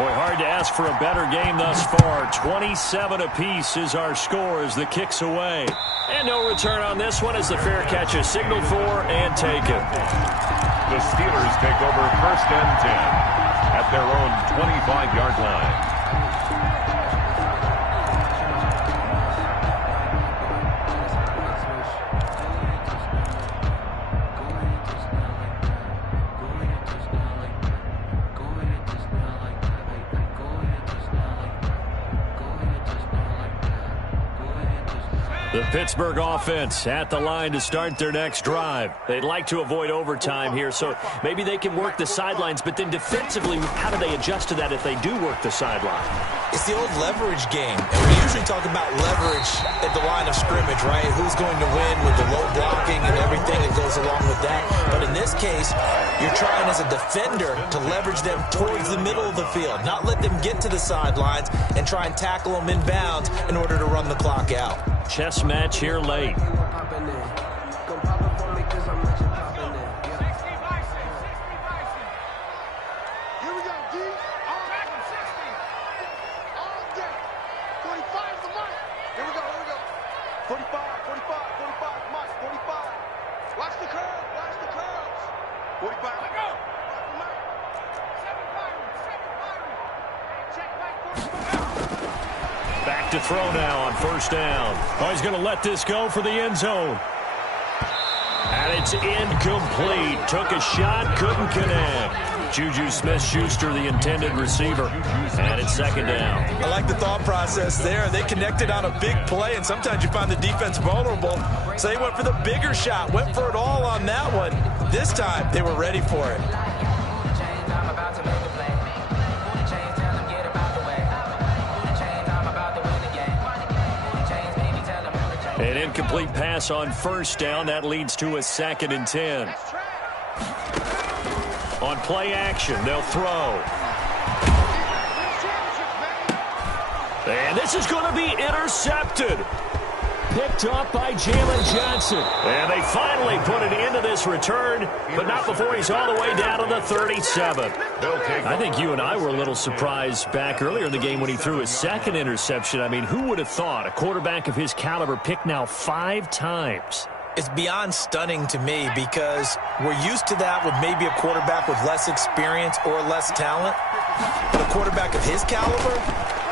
Boy, hard to ask for a better game thus far. 27 apiece is our score as the kick's away. And no return on this one as the fair catch is signaled for and taken. The Steelers take over first and 10 at their own 25-yard line. The Pittsburgh offense at the line to start their next drive. They'd like to avoid overtime here, so maybe they can work the sidelines, but then defensively, how do they adjust to that if they do work the sideline? It's the old leverage game. And we usually talk about leverage at the line of scrimmage, right? Who's going to win with the low blocking and everything that goes along with that. But in this case, you're trying as a defender to leverage them towards the middle of the field, not let them get to the sidelines and try and tackle them inbounds in order to run the clock out. Chess match here late. Back to throw now on first down. Oh, he's going to let this go for the end zone. And it's incomplete. Took a shot, couldn't connect. Juju Smith-Schuster, the intended receiver. And it's second down. I like the thought process there. They connected on a big play, and sometimes you find the defense vulnerable. So they went for the bigger shot, went for it all on that one. This time, they were ready for it. An incomplete pass on first down. That leads to a 2nd and 10. On play action, they'll throw. And this is going to be intercepted. Picked up by Jalen Johnson. And they finally put an end to this return, but not before he's all the way down to the 37. I think you and I were a little surprised back earlier in the game when he threw his 2nd interception. I mean, who would have thought a quarterback of his caliber picked now 5 times? It's beyond stunning to me because we're used to that with maybe a quarterback with less experience or less talent. But a quarterback of his caliber,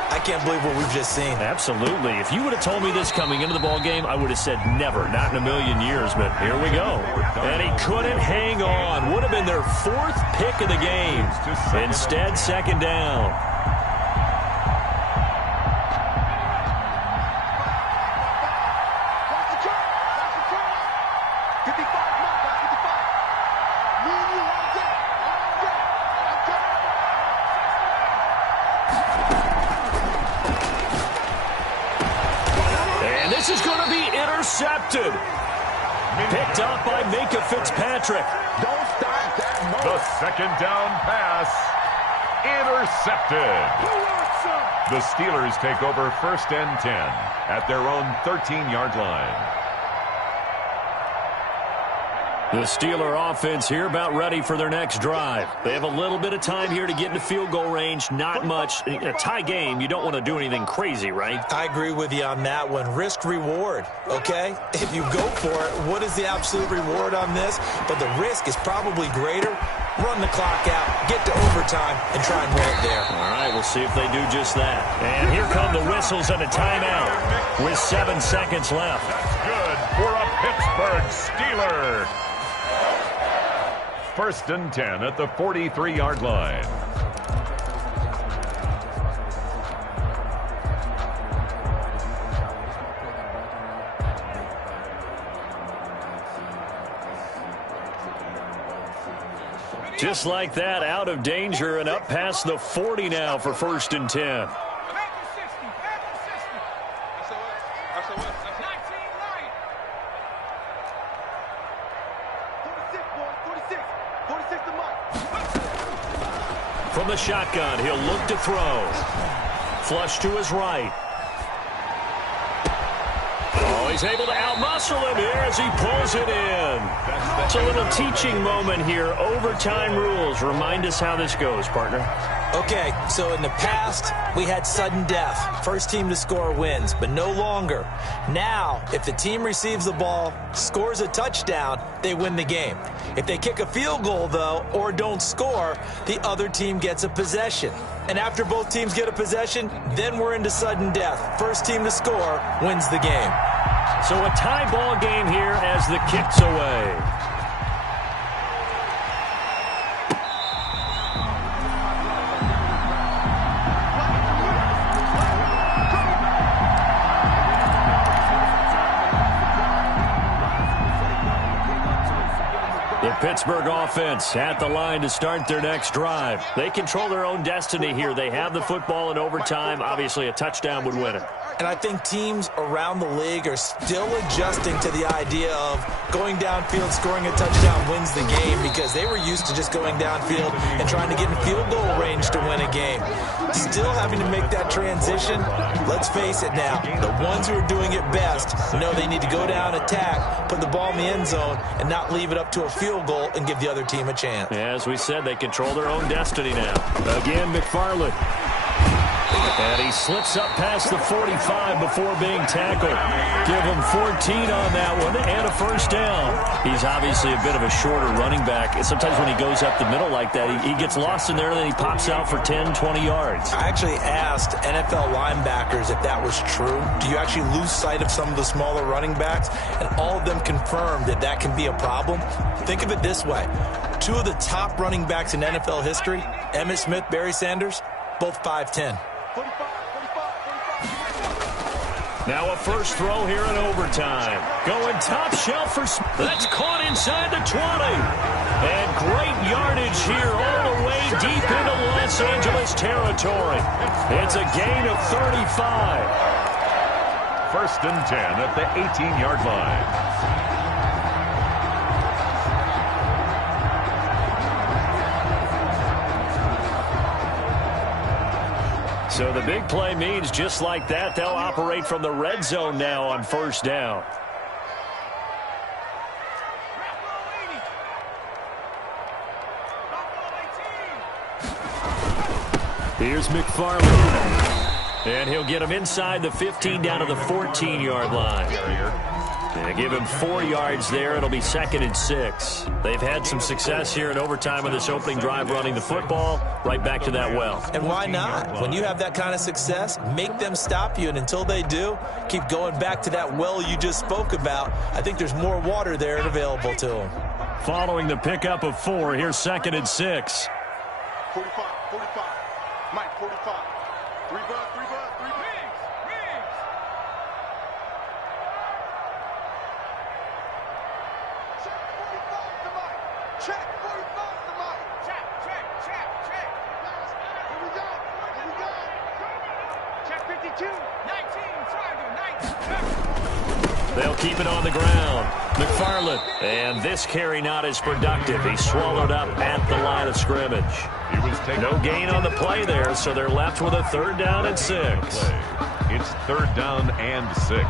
I can't believe what we've just seen. Absolutely. If you would have told me this coming into the ball game, I would have said never, not in a million years. But here we go. And he couldn't hang on. Would have been their 4th pick of the game. Instead, second down. This is going to be intercepted. Picked up by Minka Fitzpatrick. Don't stop that The second down pass. Intercepted. The Steelers take over 1st and 10 at their own 13-yard line. The Steeler offense here about ready for their next drive. They have a little bit of time here to get into field goal range. Not much. In a tie game, you don't want to do anything crazy, right? I agree with you on that one. Risk reward, okay? If you go for it, what is the absolute reward on this? But the risk is probably greater. Run the clock out, get to overtime, and try and win it there. All right, we'll see if they do just that. And here come the whistles and a timeout with 7 seconds left. That's good for a Pittsburgh Steeler. 1st and 10 at the 43-yard line. Just like that, out of danger and up past the 40 now for 1st and 10. From the shotgun, he'll look to throw. Flush to his right. Oh, he's able to outmuscle him here as he pulls it in. It's a little teaching moment here. Overtime rules. Remind us how this goes, partner. Okay, so in the past, we had sudden death. First team to score wins, but no longer. Now, if the team receives the ball, scores a touchdown, they win the game. If they kick a field goal, though, or don't score, the other team gets a possession. And after both teams get a possession, then we're into sudden death. First team to score wins the game. So a tie ball game here as the kick's away. The Pittsburgh offense at the line to start their next drive. They control their own destiny here. They have the football in overtime. Obviously, a touchdown would win it. And I think teams around the league are still adjusting to the idea of going downfield, scoring a touchdown wins the game, because they were used to just going downfield and trying to get in field goal range to win a game. Still having to make that transition. Let's face it now, the ones who are doing it best know they need to go down, attack, put the ball in the end zone, and not leave it up to a field goal and give the other team a chance. As we said, they control their own destiny now. Again, McFarland. And he slips up past the 45 before being tackled. Give him 14 on that one and a first down. He's obviously a bit of a shorter running back. And sometimes when he goes up the middle like that, he gets lost in there and then he pops out for 10, 20 yards. I actually asked NFL linebackers if that was true. Do you actually lose sight of some of the smaller running backs? And all of them confirmed that that can be a problem. Think of it this way. Two of the top running backs in NFL history, Emmitt Smith, Barry Sanders, both 5'10". Now a first throw here in overtime. Going top shelf for Smith. That's caught inside the 20. And great yardage here all the way deep into Los Angeles territory. It's a gain of 35. 1st and 10 at the 18-yard line. So the big play means just like that, they'll operate from the red zone now on first down. Here's McFarland. And he'll get him inside the 15 down to the 14-yard line. And give him 4 yards there. It'll be 2nd and 6. They've had some success here in overtime on this opening drive running the football. Right back to that well. And why not? When you have that kind of success, make them stop you. And until they do, keep going back to that well you just spoke about. I think there's more water there and available to them. Following the pickup of 4, here's 2nd and 6. 45, Mike, 45. 3 bud. Check, 45 to Mike. Check. Here we go. Check 52. 19, triangle, 19. They'll keep it on the ground. McFarland. And this carry not as productive. He swallowed up at the line of scrimmage. No gain on the play there, so they're left with a 3rd down and 6. It's 3rd down and 6.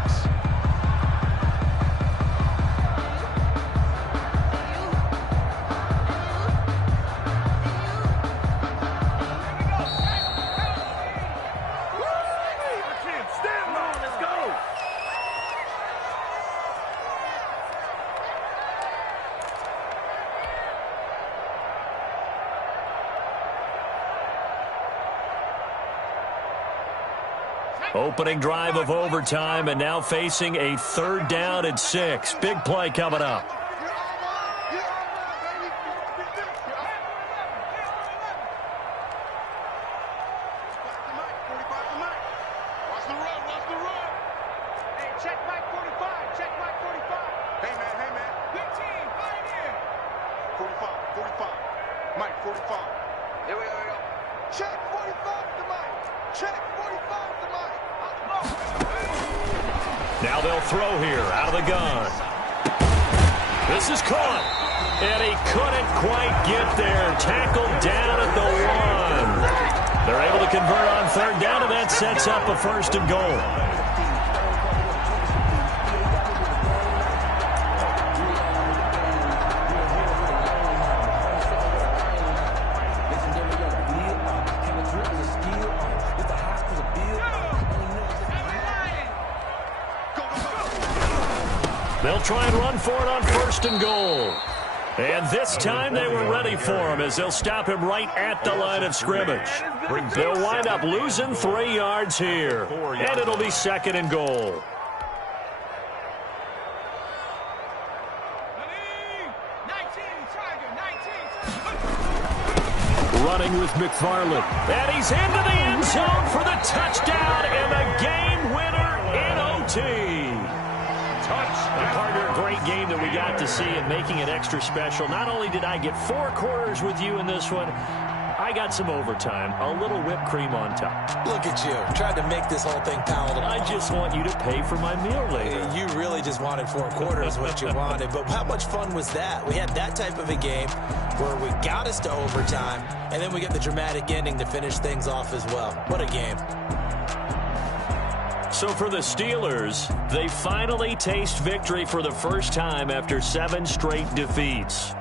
Opening drive of overtime, and now facing a 3rd down and 6. Big play coming up. Now they'll throw here out of the gun. This is caught. And he couldn't quite get there. Tackled down at the 1. They're able to convert on 3rd down, and that sets up a 1st and goal. They'll try and run for it on 1st and goal. And this time they were ready for him as they'll stop him right at the line of scrimmage. They'll wind up losing 3 yards here. And it'll be 2nd and goal. Running with McFarland. And he's into the end zone for the touchdown and the game winner in OT. Partner, a great game that we got to see and making it extra special. Not only did I get 4 quarters with you in this one, I got some overtime, a little whipped cream on top. Look at you, tried to make this whole thing palatable. I just want you to pay for my meal later. You really just wanted 4 quarters, what you wanted. But how much fun was that? We had that type of a game where we got us to overtime, and then we get the dramatic ending to finish things off as well. What a game. So for the Steelers, they finally taste victory for the first time after 7 straight defeats.